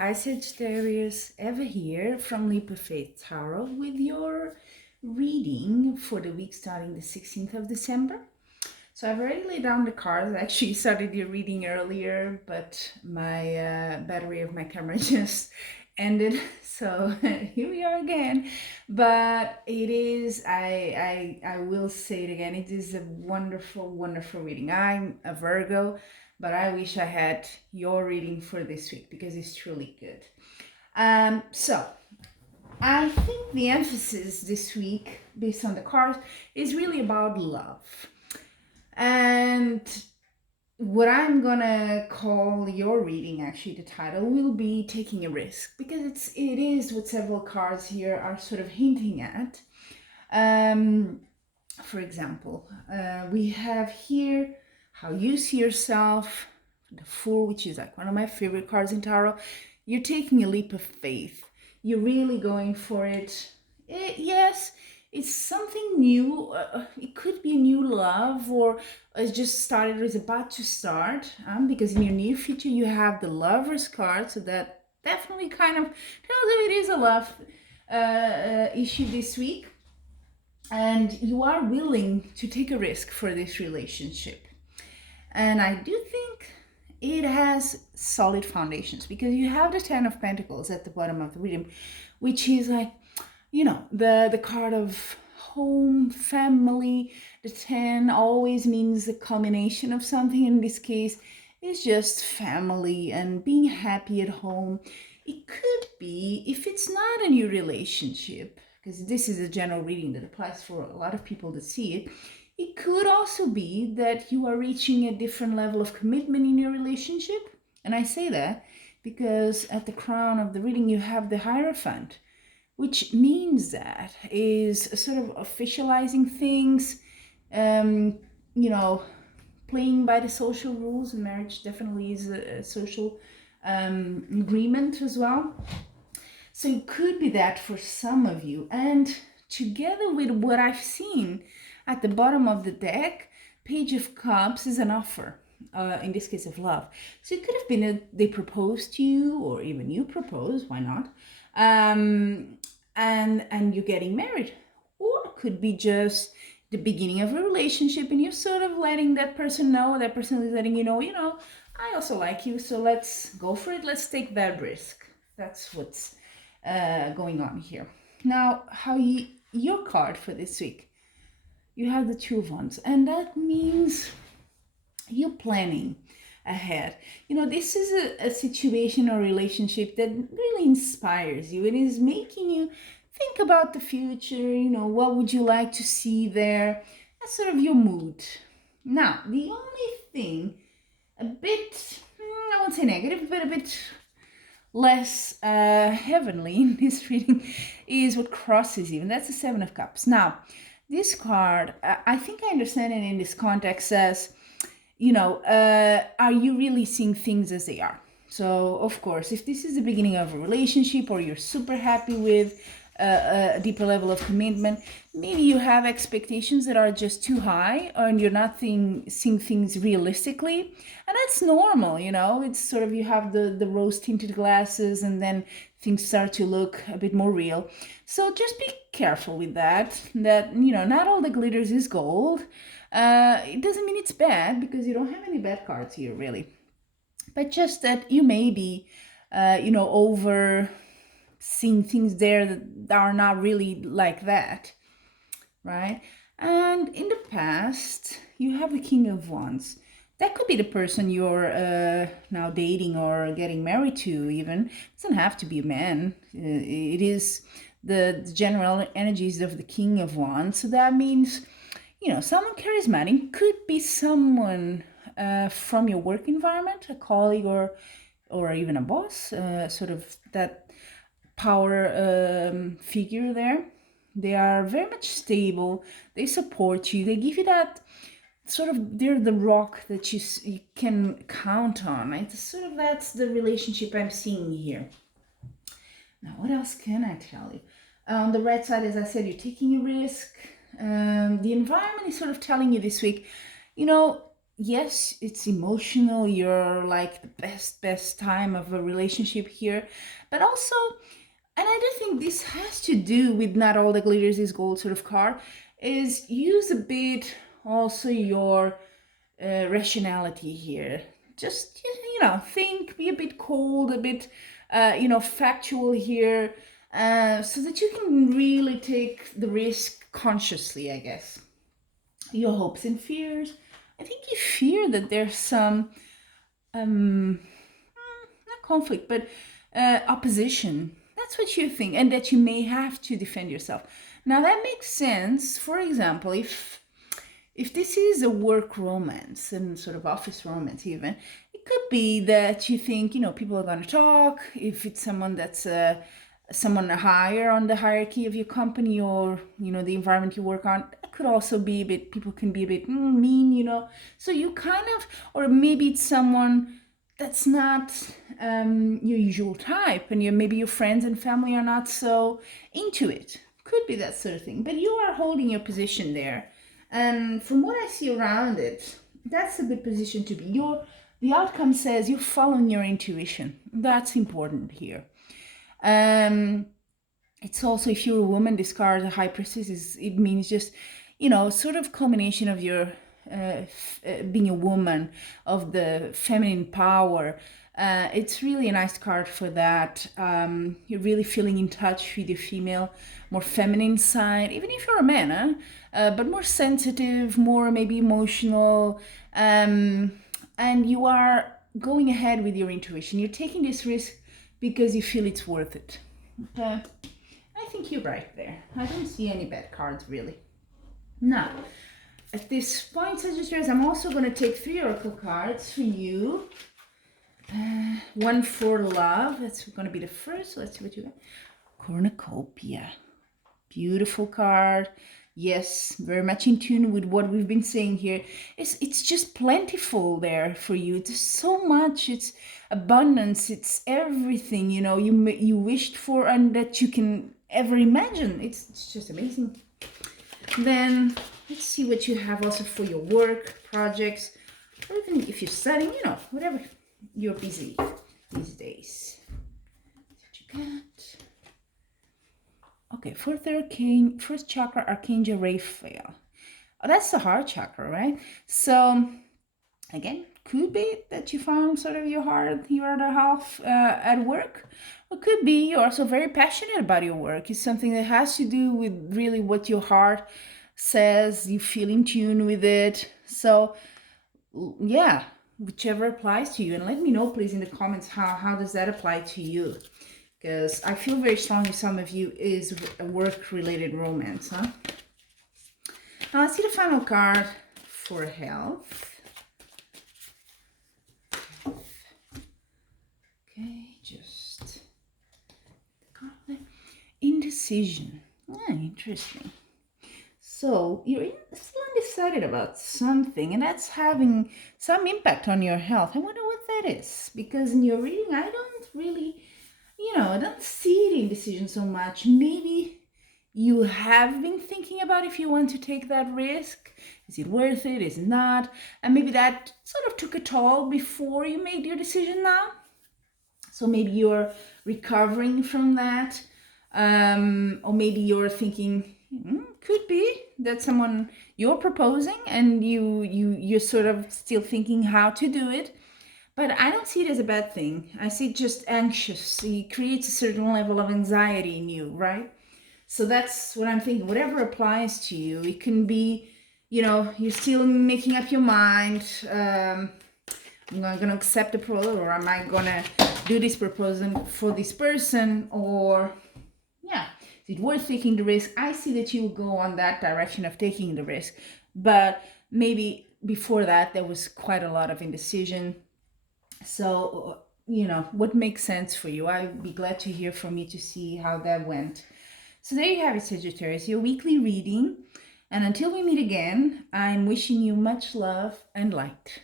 Hi Sagittarius, Eva here from Leap of Faith Tarot with your reading for the week starting the 16th of December. So I've already laid down the cards. I actually started your reading earlier, but my battery of my camera just ended. So here we are again. But it is, I will say it again, it is a wonderful, wonderful reading. I'm a Virgo, but I wish I had your reading for this week because it's truly good. So I think the emphasis this week, based on the cards, is really about love. And what I'm gonna call your reading, actually, the title will be Taking a Risk, because it is what several cards here are sort of hinting at. For example, we have here how you see yourself, the Fool, which is like one of my favorite cards in tarot. You're taking a leap of faith. You're really going for it. Yes, it's something new. It could be a new love, or it's just started or is about to start. Because in your near future you have the Lover's card, so that definitely kind of tells you it is a love issue this week, and you are willing to take a risk for this relationship. And I do think it has solid foundations, because you have the Ten of Pentacles at the bottom of the reading, which is like, you know, the card of home, family. The 10 always means a combination of something. In this case, it's just family and being happy at home. It could be, if it's not a new relationship, because this is a general reading that applies for a lot of people that see it, it could also be that you are reaching a different level of commitment in your relationship. And I say that because at the crown of the reading you have the Hierophant, which means that is sort of officializing things, you know, playing by the social rules. Marriage definitely is a social agreement as well. So it could be that for some of you. And together with what I've seen at the bottom of the deck, Page of Cups is an offer, in this case of love. So it could have been they proposed to you, or even you propose, why not? And you're getting married. Or it could be just the beginning of a relationship and you're sort of letting that person know, that person is letting you know, I also like you, so let's go for it. Let's take that risk. That's what's going on here. Now, your card for this week, you have the Two of Wands, and that means you're planning ahead. This is a situation or relationship that really inspires you. It is making you think about the future. What would you like to see there? That's sort of your mood. Now, the only thing, a bit, I won't say negative, but a bit less heavenly in this reading is what crosses you, and that's the Seven of Cups. Now, this card, I think I understand it in this context as, are you really seeing things as they are? So, of course, if this is the beginning of a relationship, or you're super happy with a deeper level of commitment, maybe you have expectations that are just too high, and you're not seeing things realistically. And that's normal, it's sort of, you have the rose tinted glasses, and then things start to look a bit more real. So just be careful with that, not all the glitters is gold. It doesn't mean it's bad, because you don't have any bad cards here, really. But just that you may be, over seeing things there that are not really like that, right? And in the past, you have the King of Wands. That could be the person you're now dating or getting married to, even. It doesn't have to be a man. It is the general energies of the King of Wands. So that means, someone charismatic. Could be someone from your work environment, a colleague, or even a boss, sort of that power figure there. They are very much stable. They support you. They give you that sort of, they're the rock that you can count on. It's sort of, that's the relationship I'm seeing here. Now, what else can I tell you? On the red side, as I said, you're taking a risk. The environment is sort of telling you this week, yes, it's emotional. You're like the best time of a relationship here, but also, and I do think this has to do with not all that glitters is gold sort of card, is use a bit also your rationality here. Just, think, be a bit cold, a bit, factual here, so that you can really take the risk consciously, I guess. Your hopes and fears. I think you fear that there's some, not conflict, but opposition. That's what you think, and that you may have to defend yourself. Now that makes sense. For example, if this is a work romance and sort of office romance even, it could be that you think, people are going to talk. If it's someone that's someone higher on the hierarchy of your company, or, the environment you work on, it could also be a bit, people can be a bit mean. So you kind of, or maybe it's someone that's not your usual type, and maybe your friends and family are not so into it. Could be that sort of thing. But you are holding your position there. And from what I see around it, that's a good position to be. The outcome says you're following your intuition. That's important here. It's also, if you're a woman, this card, the High Priestess, it means just, sort of combination of your being a woman, of the feminine power. It's really a nice card for that. You're really feeling in touch with your female, more feminine side, even if you're a man, but more sensitive, more maybe emotional, and you are going ahead with your intuition. You're taking this risk because you feel it's worth it. Okay? I think you're right there. I don't see any bad cards, really. Now, at this point, Sagittarius, I'm also going to take 3 oracle cards for you. One for love. That's going to be the first. Let's see what you got. Cornucopia. Beautiful card. Yes, very much in tune with what we've been saying here. It's just plentiful there for you. It's so much. It's abundance. It's everything, you wished for and that you can ever imagine. It's just amazing. Then let's see what you have also for your work, projects, or even if you're studying, whatever you're busy these days. What you got? Okay, first chakra, Archangel Raphael. Oh, that's the heart chakra, right? So again, could be that you found sort of your other half at work. Or could be you're also very passionate about your work. It's something that has to do with really what your heart says. You feel in tune with it. So yeah, whichever applies to you. And let me know, please, in the comments, how does that apply to you? Because I feel very strongly some of you is a work-related romance, huh? Now let's see the final card for health. Okay, just indecision. Interesting. So you're still undecided about something, and that's having some impact on your health. I wonder what that is, because in your reading, I don't really, I don't see the indecision so much. Maybe you have been thinking about if you want to take that risk. Is it worth it? Is it not? And maybe that sort of took a toll before you made your decision now. So maybe you're recovering from that. Or maybe you're thinking, could be that someone you're proposing and you're sort of still thinking how to do it. But I don't see it as a bad thing. I see it just anxious. It creates a certain level of anxiety in you, right? So that's what I'm thinking. Whatever applies to you, it can be, you're still making up your mind. I'm going to accept the proposal, or am I going to do this proposal for this person? Or, is it worth taking the risk? I see that you will go on that direction of taking the risk. But maybe before that, there was quite a lot of indecision. So, what makes sense for you? I'd be glad to hear from you to see how that went. So there you have it, Sagittarius, your weekly reading. And until we meet again, I'm wishing you much love and light.